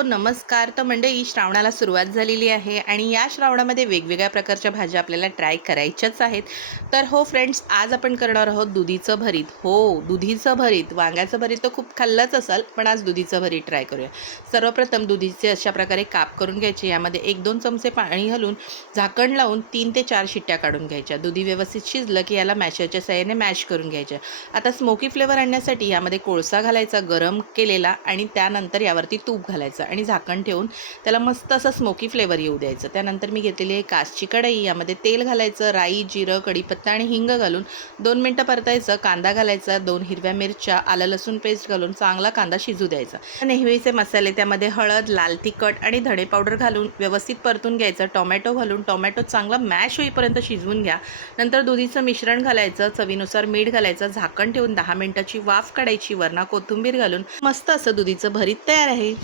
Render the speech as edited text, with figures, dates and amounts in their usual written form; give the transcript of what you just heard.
Hello नमस्कार. तर मंडळी, श्रावणाला सुरुवात झालेली आहे आणि या श्रावणामध्ये वेगवेगळ्या प्रकारच्या भाज्या आपल्याला ट्राय करायच्याच आहेत. तर हो फ्रेंड्स, आज आपण करणार आहोत दुधीचं भरीत. हो, दुधीचं भरीत. वांग्याचं भरीत तर खूप खाल्लंच असाल, पण आज दुधीचं भरीत ट्राय करूया. सर्वप्रथम दुधीचे अशा प्रकारे काप करून घ्यायचे. यामध्ये 1-2 चमचे पाणी घालून झाकण लावून 3 ते 4 शिट्ट्या काढून घ्यायच्या. दुधी व्यवस्थित शिजलं की याला मॅशरच्या साहाय्याने मॅश करून घ्यायच्या. आता स्मोकी फ्लेवर आणण्यासाठी यामध्ये कोळसा घालायचा गरम केलेला आणि त्यानंतर यावरती तूप घालायचं आणि झाकण ठेवून त्याला मस्त असं स्मोकी फ्लेवर येऊ द्यायचं. त्यानंतर मी घेतलेली आहे काचची कढई. यामध्ये तेल घालायचं, राई, जिरं, कढीपत्ता आणि हिंग घालून 2 मिनटं परतायचं. कांदा घालायचा, 2 हिरव्या मिरच्या, आलं लसूण पेस्ट घालून चांगला कांदा शिजू द्यायचा. नेहमीचे मसाले त्यामध्ये हळद, लाल तिखट आणि धणे पावडर घालून व्यवस्थित परतून घ्यायचं. टोमॅटो घालून टोमॅटो चांगला मॅश होईपर्यंत शिजवून घ्या. नंतर दुधीचं मिश्रण घालायचं, चवीनुसार मीठ घालायचं, झाकण ठेवून 10 मिनिटाची वाफ काढायची. वरना कोथिंबीर घालून मस्त असं दुधीचं भरीत तयार आहे.